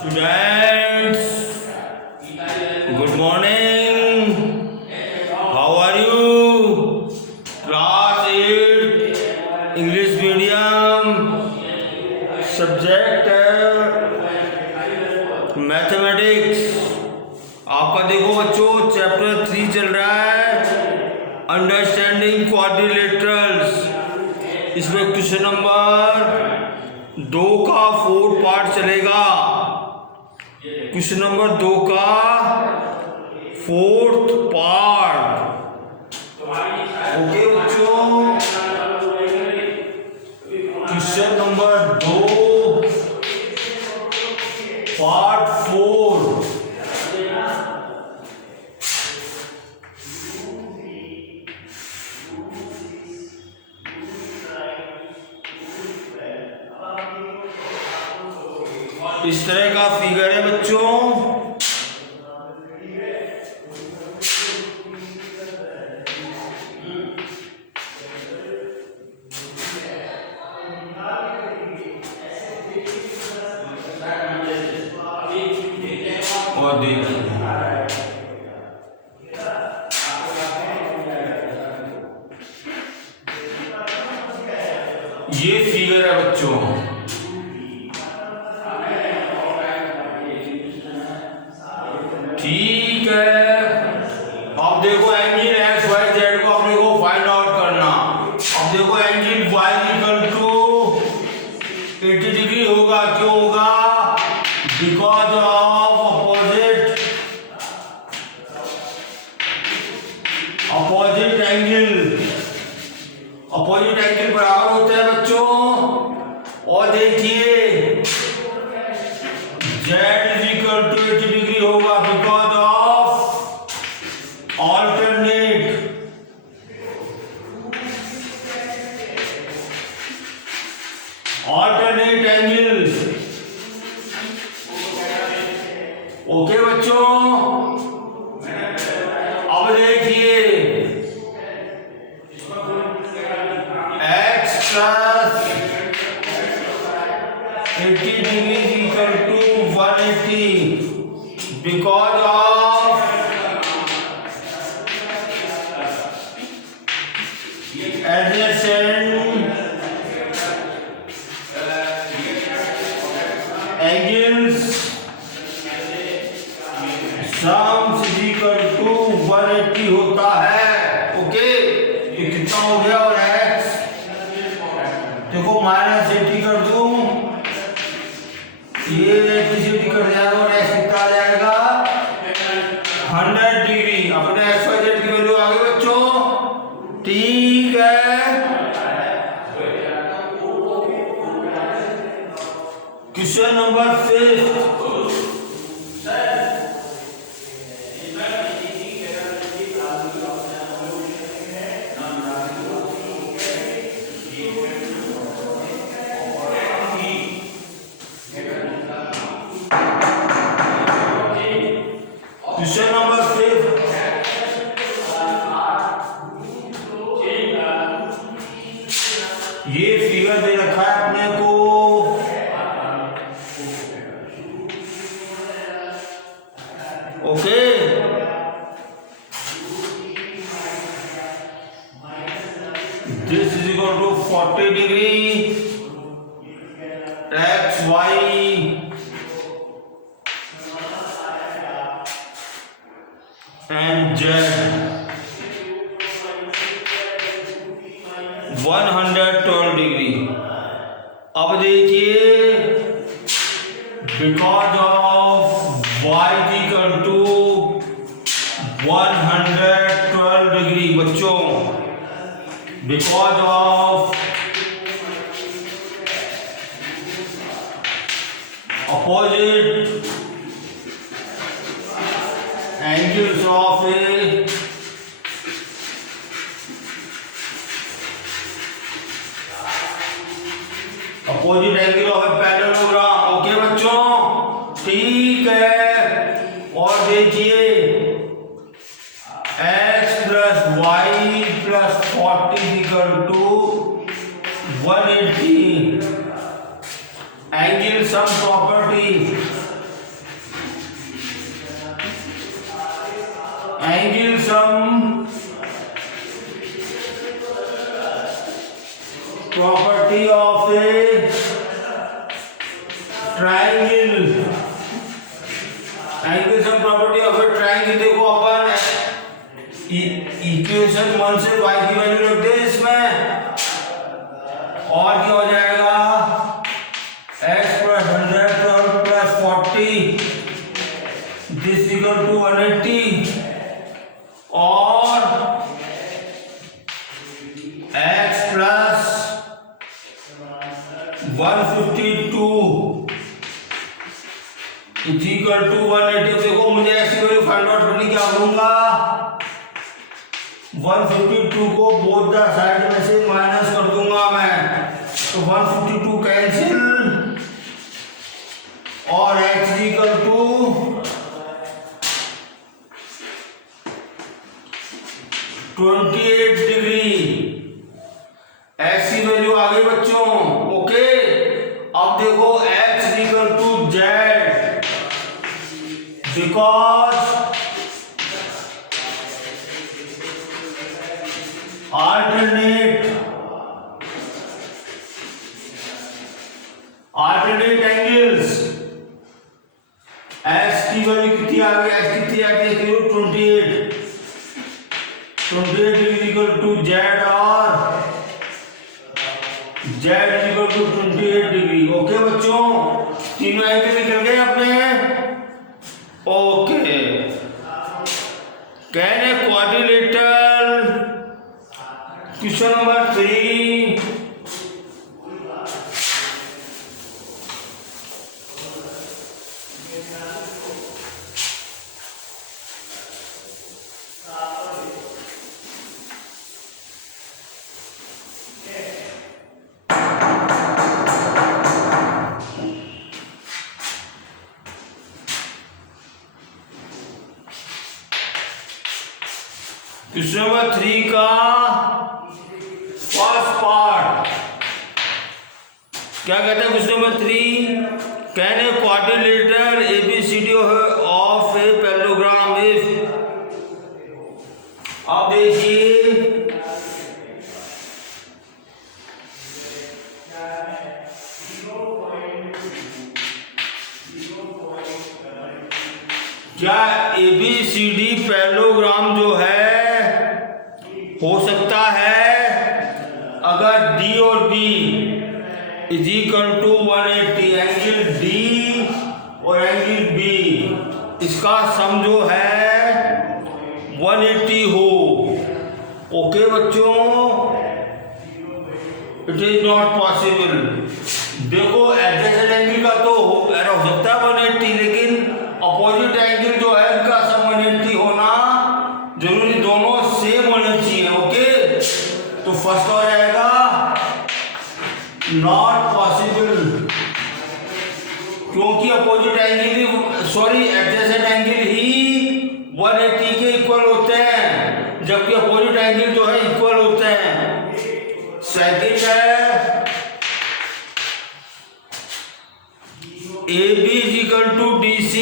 Students, good morning. How are you? Class 8 English medium subject mathematics. आपका देखो बच्चों chapter 3 चल रहा है, अंडरस्टैंडिंग क्वाड्रिलेटरल्स। इसमें क्वेश्चन नंबर 2 का 4 पार्ट चलेगा। क्वेश्चन नंबर 2 का 4th पार्ट। ओके बच्चों, क्वेश्चन नंबर 2 पार्ट 4। इस तरह का फिगर है बच्चों। और देखिए ये फिगर है बच्चों। ठीक है, अब देखो एंगल एक्स वाई जेड को अपने को फाइंड आउट करना। अब देखो angle y equal to 80 degree होगा। क्यों होगा? Because of opposite angle. Opposite angle बराबर होता है बच्चों। और देखिए z is equal to 80 degree होगा because of alternate angle. Okay बच्चों, अब देखिए x plus 80 degree equal to 180 because of adjacent angles sum is equal to 180 होता है। ओके, ये कितना हो गया? और x देखो -80 कर दूं, ये 80 कर जाएगा और x कितना आ जाएगा? 100 डिग्री। अपने x y z की वैल्यू आ गई बच्चों। ठीक है, क्वेश्चन नंबर 5। क्वेश्चन नंबर 5, ये फिगर दे रखा है अपने को। Okay, this is equal to 40 degree x y and z 112 degree. अब देखिए because of y equal to 112 degree बच्चों, because of opposite angles of a opposite angle of a parallelogram. Okay बच्चों, ठीक है। और देखिए x plus y plus 40 equal to 180 angle sum property angle sum property of a triangle, angle sum property of a triangle. देखो अपन equation 1 से y की value रख दे इसमें, और क्या हो जाएगा x + 100 + 40 दिस इक्वल टू 180 और x + 152 इज इक्वल टू 180। देखो मुझे x की वैल्यू फाइंड आउट करनी, क्या करूंगा 152 को बोथ द साइड में से माइनस कर दूंगा मैं, तो 152 कैंसिल और x equal to 28 degree. x की वैल्यू आ गई बच्चों, ओके। अब देखो x equal to z, because alternate angles, x की वैल्यू कितनी आ गई, x कितनी आ गई 28 इक्वल टू z और z equal to 28 degree. Okay बच्चों, तीनों एंगल निकल गए अपने, okay. Can a quadrilateral, question number 3, question number 3 का फर्स्ट पार्ट क्या कहता है। Question number 3, can a quadrilateral ABCD of a parallelogram if, अब देखिए क्या ABCD पैरेललोग्राम जो है हो सकता है अगर D और B is equal to 180, angle D और एंगल B इसका सम जो है 180 हो। ओके बच्चों, इट इज नॉट पॉसिबल। देखो एडजेसेंट एंगल का तो हो सकता है 180, लेकिन अपोजिट एंगल जो है इनका सम 180 होना जरूरी, दोनों सेम होने चाहिए। ओके, तो फर्स्ट हो जाएगा नॉट पॉसिबल, क्योंकि opposite angle sorry adjacent angle ही 180 के इक्वल होते हैं, जबकि अपोजिट एंगल जो है इक्वल होते हैं। सेकंड है AB is equal to DC,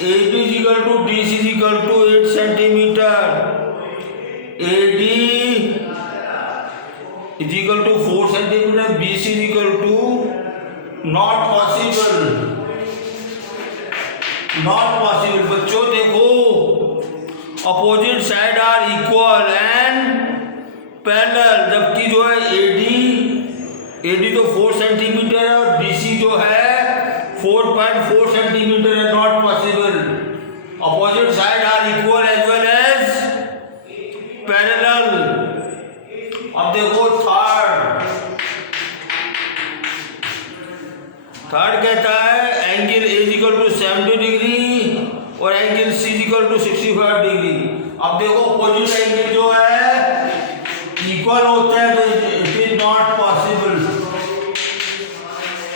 AB is equal to DC is equal to 8 centimeter, AD is equal to 4 centimeter, BC is equal to not possible, not possible। बच्चों देखो opposite side are equal and parallel, जबकि जो है AD तो 4 centimetre है और BC जो है 4.4 सेंटीमीटर है, not possible. Opposite side are equal as well as parallel. अब देखो थर्ड कहता है angle A equal to 70 degree और angle C equal to 65 degree. अब देखो अपोजिट एंगल जो है इक्वल होते हैं, तो इट इज नॉट पॉसिबल,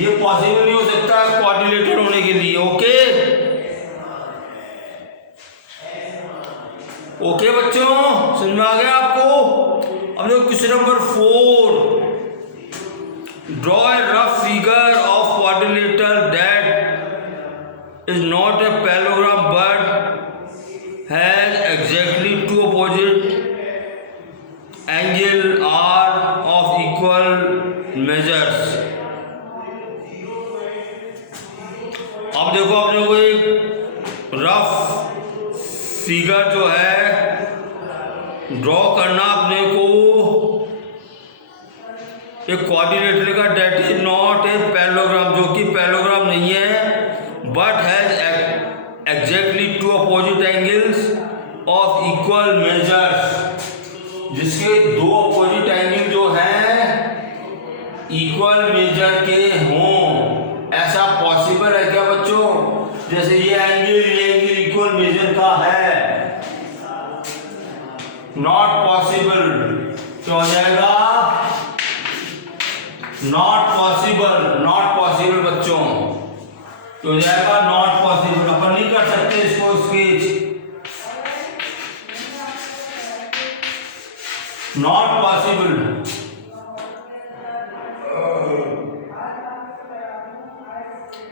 ये पॉसिबल नहीं हो सकता क्वाड्रिलेटर होने के लिए। ओके ओके बच्चों, समझ में आ गया आपको। अब देखो question number 4, draw a rough figure of quadrilateral that is not a parallelogram but has अब देखो अपने को एक रफ फिगर जो है ड्रॉ करना अपने को एक कोऑर्डिनेटर का, that is not a parallelogram, जो कि पैरेललोग्राम नहीं है but has exactly two opposite angles of equal measures, जिसके दो अपोजिट एंगल जो है इक्वल मेजर के हों। ऐसा पॉसिबल है क्या बच्चों? जैसे ये एंगल इक्वल मेजर का है, नॉट पॉसिबल। क्या हो जाएगा? नॉट पॉसिबल बच्चों, तो हो जाएगा नॉट पॉसिबल। अपन नहीं कर सकते इसको स्केच, नॉट पॉसिबल।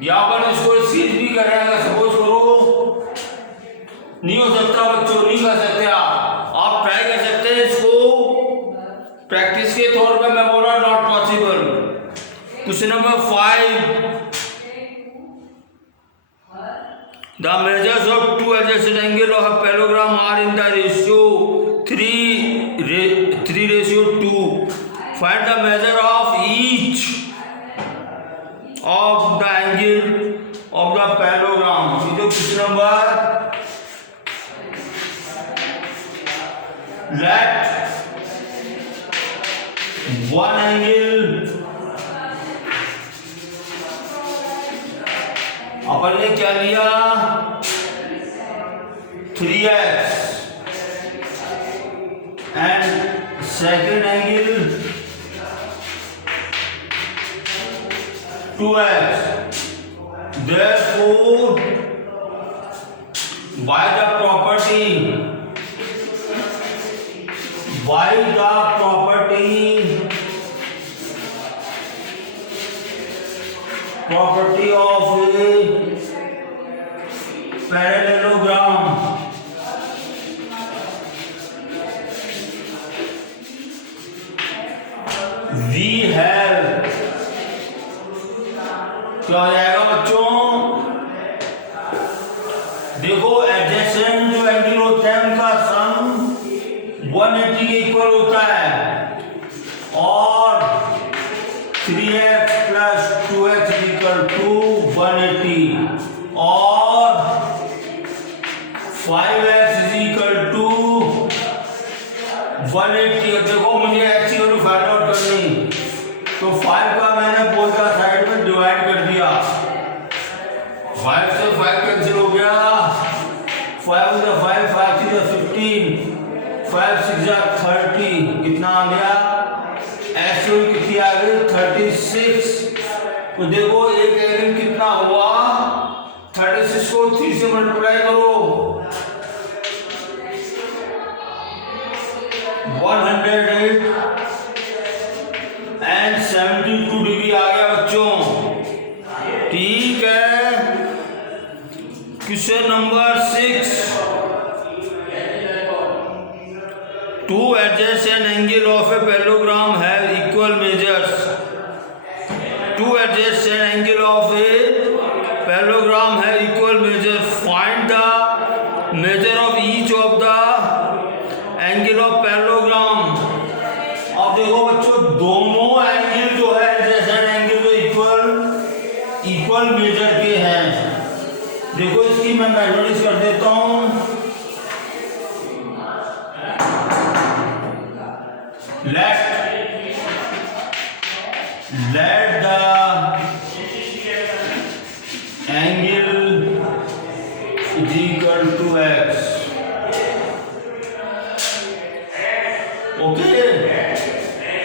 या अपन इसको स्केच भी करेंगे, सपोज करो, नहीं हो सकता बच्चों, नहीं कर सकते आप ट्राई कर सकते हैं इसको प्रैक्टिस के तौर पे। मैं बोल रहा हूं not possible. Question number 5, the measures of two adjacent angle of a parallelogram are in the ratio 3:2। Find the measure of each of the angle of the parallelogram. Question number, let one angle, अपन ने क्या लिया 3x and second angle 2x. Therefore, by the property of a parallelogram, we have, क्या हो जाएगा बच्चों? देखो adjacent जो angle होते हैं उनका सम 180 के इक्वल होता है, और 3x plus 2x equal to 180 और 5x is equal to 180। देखो मुझे x की वैल्यू फाइंड आउट करनी, तो 5 का मैंने बोल का साइड में डिवाइड कर दिया, 5 से 5 कैंसिल हो गया, 5 से 5, 5 से 15, 5 6 30, कितना आ गया? एक्स कितनी आ गई? 36। तो देखो एक एंगल कितना हुआ, 36 को 3 से मल्टीप्लाई करो, 172 डिग्री आ गया बच्चों। ठीक है। Question number 6, to adjacent angle of a parallelogram have equal measures. To adjacent angle of a parallelogram have equal measures. Find the measure of each of the angle of parallelogram. अब देखो बच्चों, दोनों angle जो है adjacent angle जो equal major के हैं। देखो इसकी मैं मेजरमेंट कर देता हूं। let the angle is equal to x. Okay,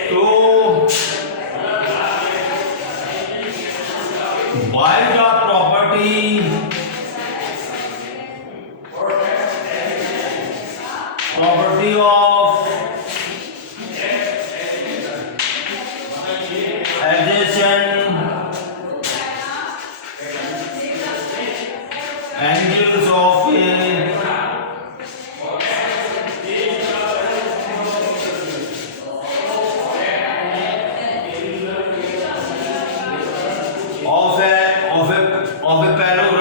so by the property of adjacent angles of a parallelogram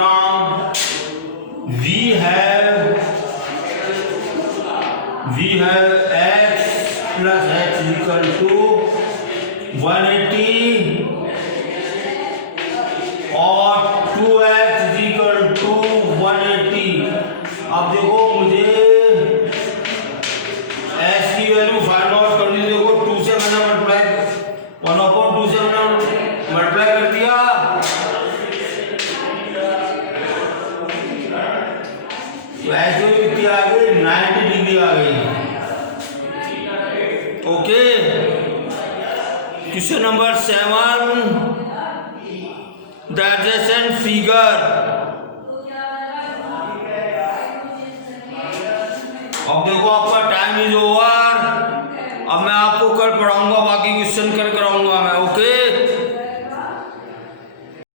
वैसे भी कितनी आ गई 90 डिग्री आ गई। Okay, question number 7, the adjacent figure. अब देखो आपका टाइम इज ओवर। अब मैं आपको कल पढ़ाऊंगा, बाकी क्वेश्चन कर कराऊंगा मैं